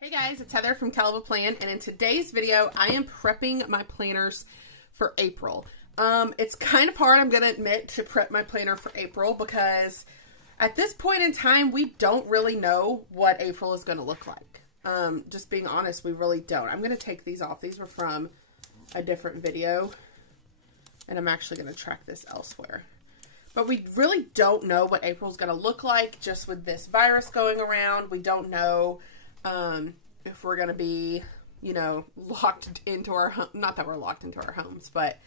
Hey guys, it's Heather from Kell Plan, and in today's video, I am prepping my planners for April. It's kind of hard, I'm going to admit, to prep my planner for April because at this point in time, we don't really know what April is going to look like. Just being honest, we really don't. I'm going to take these off. These were from a different video, and I'm actually going to track this elsewhere. But we really don't know what April's going to look like just with this virus going around. We don't know if we're going to be, you know, locked into our home. Not that we're locked into our homes, but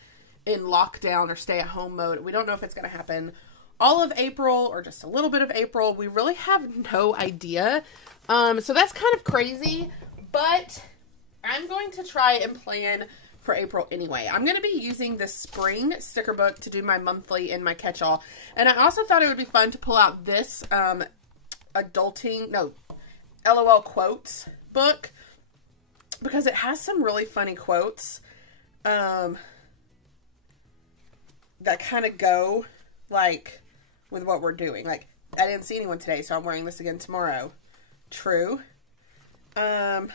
in lockdown or stay at home mode. We don't know if it's going to happen all of April or just a little bit of April. We really have no idea. So that's kind of crazy, but I'm going to try and plan for April anyway. I'm going to be using the spring sticker book to do my monthly and my catch-all. And I also thought it would be fun to pull out this LOL quotes book because it has some really funny quotes that kind of go like with what we're doing. Like, I didn't see anyone today, so I'm wearing this again tomorrow. True. Let's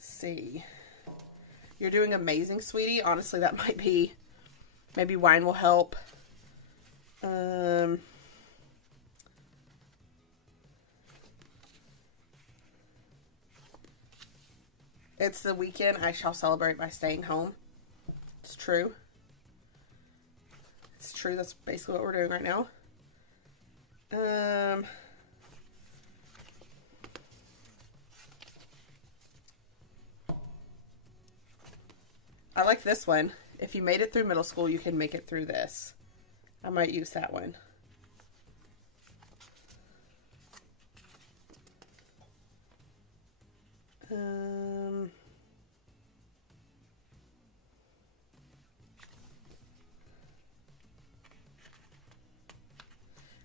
see. You're doing amazing, sweetie. Honestly, that might be, maybe wine will help. It's the weekend. I shall celebrate by staying home. It's true. It's true. That's basically what we're doing right now. I like this one. If you made it through middle school, you can make it through this. I might use that one.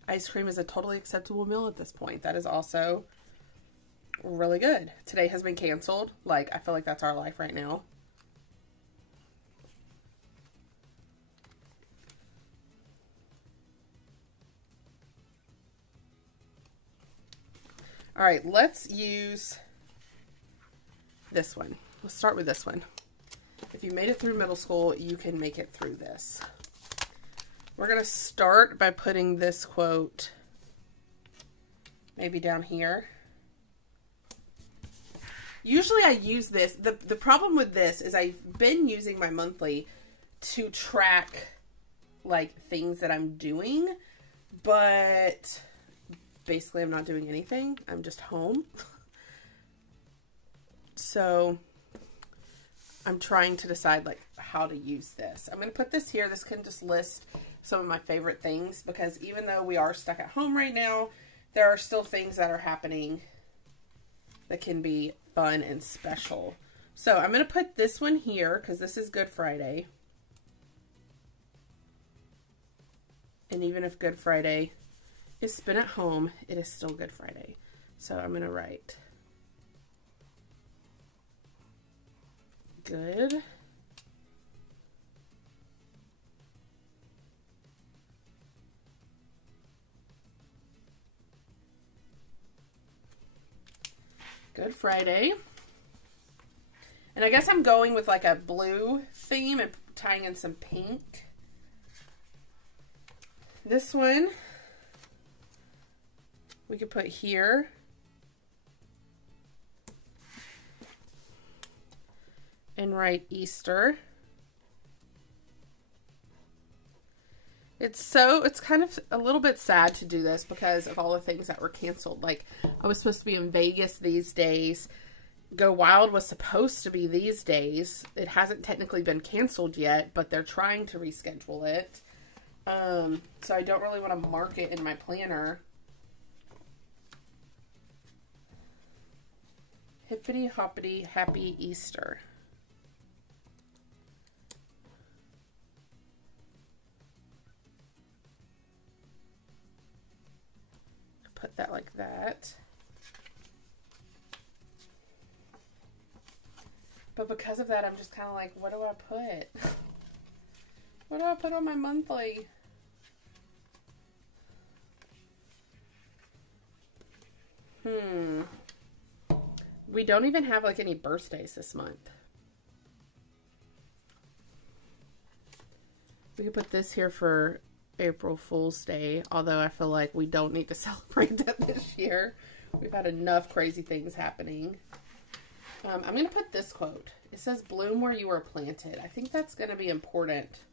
Ice cream is a totally acceptable meal at this point. That is also really good. Today has been canceled. Like, I feel like that's our life right now. All right, let's use this one. Let's start with this one. If you made it through middle school, you can make it through this. We're going to start by putting this quote maybe down here. Usually I use this. The problem with this is I've been using my monthly to track like things that I'm doing, but basically I'm not doing anything. I'm just home. So I'm trying to decide like how to use this. I'm going to put this here. This can just list some of my favorite things because even though we are stuck at home right now, there are still things that are happening that can be fun and special. So I'm going to put this one here because this is Good Friday. And even if Good Friday is spent at home, it is still Good Friday. So I'm going to write Good Friday. And I guess I'm going with like a blue theme and tying in some pink. This one we could put here. And write Easter. It's kind of a little bit sad to do this because of all the things that were canceled. Like, I was supposed to be in Vegas these days. Go Wild was supposed to be these days. It hasn't technically been canceled yet, but they're trying to reschedule it. So I don't really want to mark it in my planner. Hippity hoppity happy Easter. Put that like that. But because of that, I'm just kind of like, what do I put? What do I put on my monthly? We don't even have like any birthdays this month. We could put this here for April Fool's Day, although I feel like we don't need to celebrate that this year. We've had enough crazy things happening. I'm going to put this quote. It says, "Bloom where you are planted." I think that's going to be important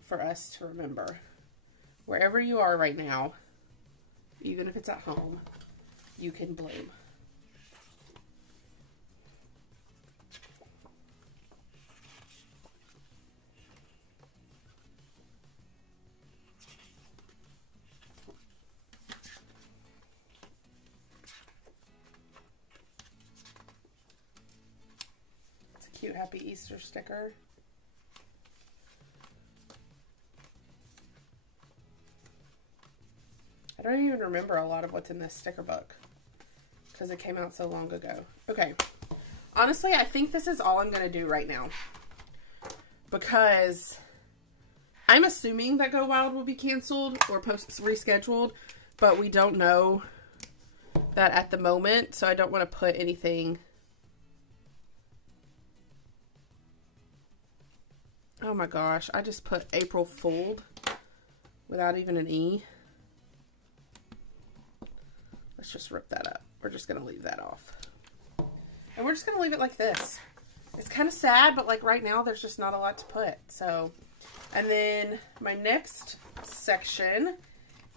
for us to remember. Wherever you are right now, even if it's at home, you can bloom. It's a cute Happy Easter sticker. I don't even remember a lot of what's in this sticker book because it came out so long ago. Okay. Honestly, I think this is all I'm going to do right now because I'm assuming that Go Wild will be canceled or rescheduled, but we don't know that at the moment, so I don't want to put anything. Oh my gosh, I just put April Fooled without even an E. Let's just rip that up. We're just going to leave that off. And we're just going to leave it like this. It's kind of sad, but like right now there's just not a lot to put. So, and then my next section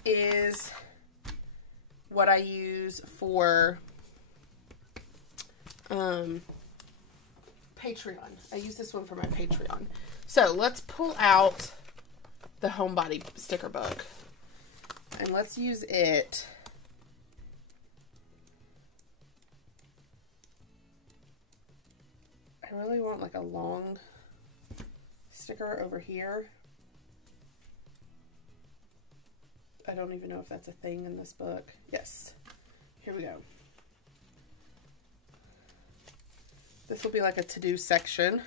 is what I use for Patreon. I use this one for my Patreon. So let's pull out the Homebody sticker book. And let's use it. I really want like a long sticker over here. I don't even know if that's a thing in this book. Yes. Here we go. This will be like a to-do section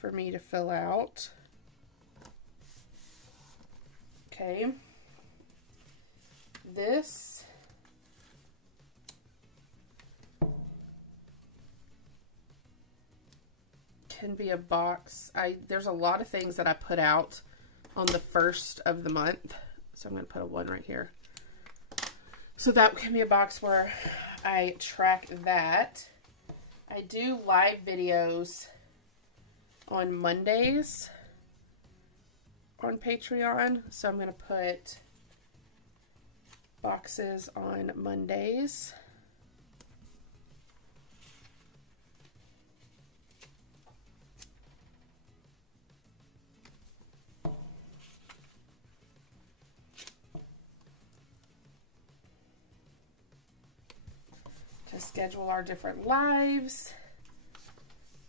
for me to fill out. Okay. This can be a box. There's a lot of things that I put out on the first of the month. So I'm going to put a 1 right here. So that can be a box where I track that. I do live videos on Mondays on Patreon. So I'm going to put boxes on Mondays. To schedule our different lives.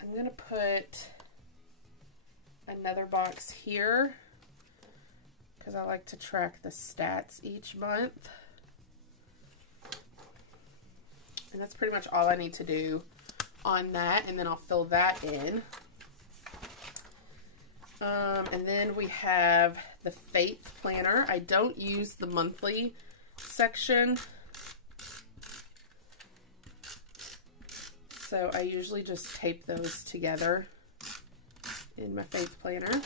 I'm going to put another box here because I like to track the stats each month. And that's pretty much all I need to do on that, and then I'll fill that in. And then we have the Faith Planner. I don't use the monthly section, so I usually just tape those together in my Faith Planner.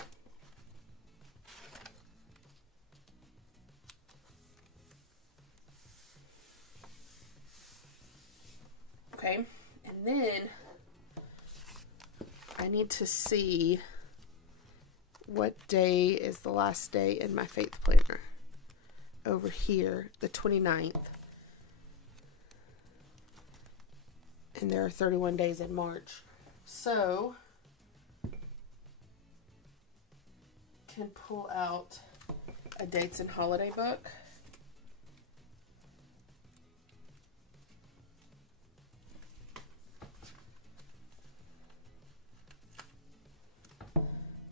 Okay, and then I need to see what day is the last day in my Faith Planner. Over here, the 29th. And there are 31 days in March. So, can pull out a dates and holiday book.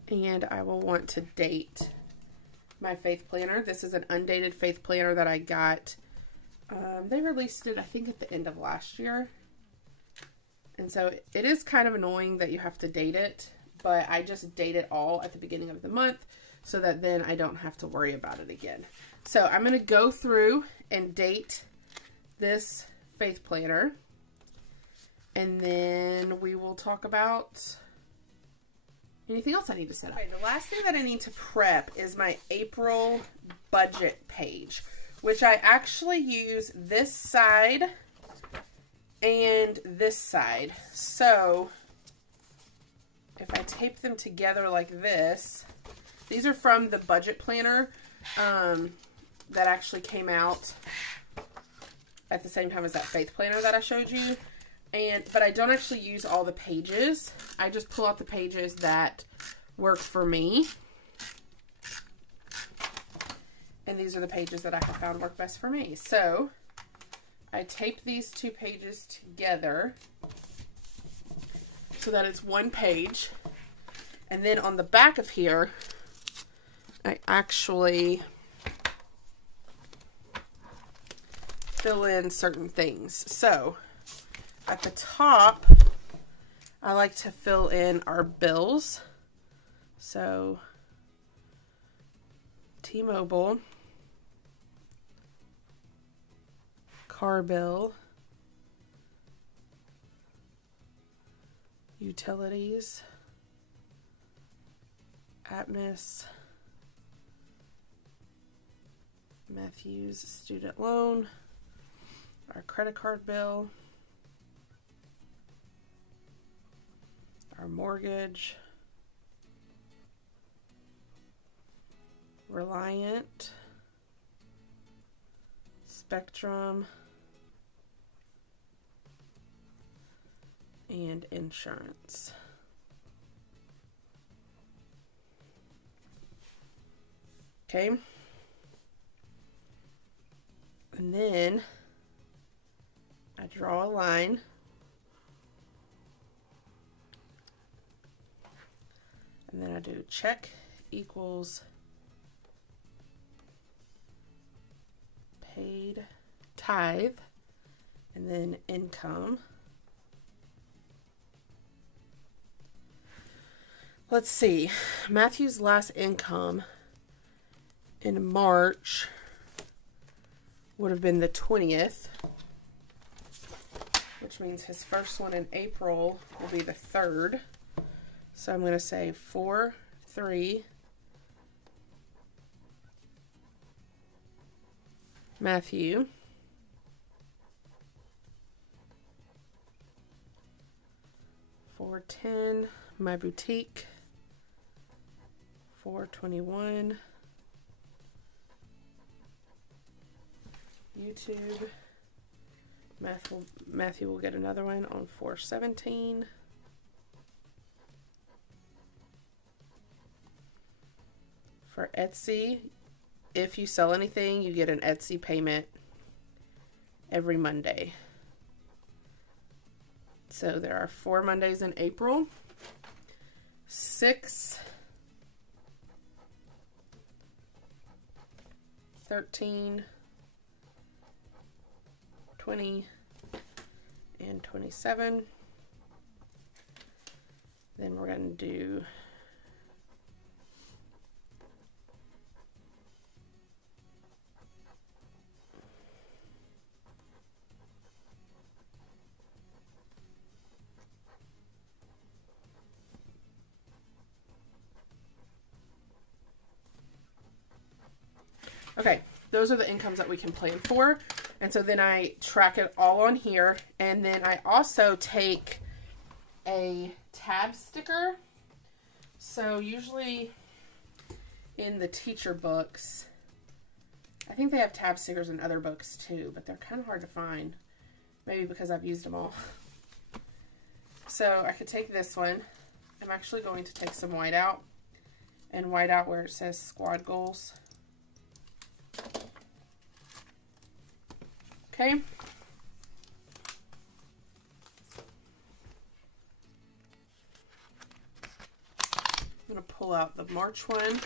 And I will want to date my Faith Planner. This is an undated Faith Planner that I got. They released it, I think, at the end of last year. And so it is kind of annoying that you have to date it, but I just date it all at the beginning of the month so that then I don't have to worry about it again. So I'm going to go through and date this faith planner, and then we will talk about anything else I need to set up. Okay, the last thing that I need to prep is my April budget page, which I actually use this side and this side. So if I tape them together like this, these are from the budget planner that actually came out at the same time as that faith planner that I showed you. But I don't actually use all the pages. I just pull out the pages that work for me. And these are the pages that I have found work best for me. So I tape these two pages together so that it's one page. And then on the back of here, I actually fill in certain things. So at the top, I like to fill in our bills. So T-Mobile, car bill, utilities, Atmos, Matthew's student loan, our credit card bill, our mortgage, Reliant, Spectrum, and insurance. Okay. And then I draw a line. And then I do check equals paid tithe, and then income. Let's see, Matthew's last income in March would have been the 20th, which means his first one in April will be the 3rd. So I'm going to say 4-3 Matthew, 410 my boutique, 421 YouTube. Matthew will get another one on 417. For Etsy, if you sell anything, you get an Etsy payment every Monday. So there are 4 Mondays in April. 6, 13, 20, and 27. Then we're going to do okay, those are the incomes that we can plan for. And so then I track it all on here. And then I also take a tab sticker. So usually in the teacher books, I think they have tab stickers in other books too, but they're kind of hard to find. Maybe because I've used them all. So I could take this one. I'm actually going to take some white out and white out where it says squad goals. Okay. I'm going to pull out the March one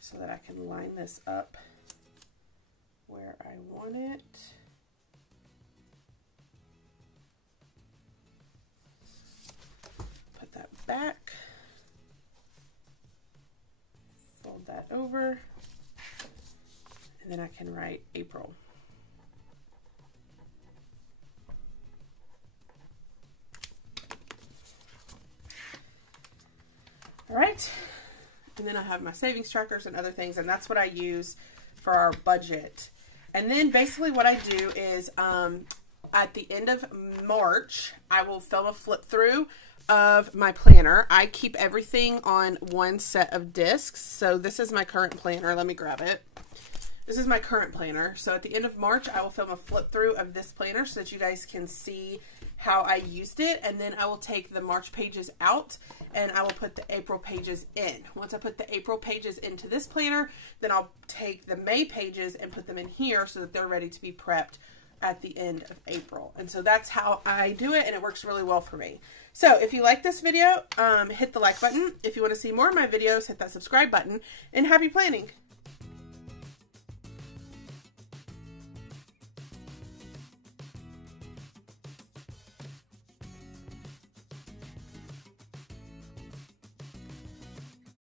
so that I can line this up where I want it. Put that back. Fold that over. And then I can write April. All right. And then I have my savings trackers and other things, and that's what I use for our budget. And then basically what I do is at the end of March, I will film a flip through of my planner. I keep everything on one set of discs. So this is my current planner. Let me grab it. This is my current planner. So at the end of March, I will film a flip through of this planner so that you guys can see how I used it. And then I will take the March pages out and I will put the April pages in. Once I put the April pages into this planner, then I'll take the May pages and put them in here so that they're ready to be prepped at the end of April. And so that's how I do it, and it works really well for me. So if you like this video, hit the like button. If you want to see more of my videos, hit that subscribe button, and happy planning.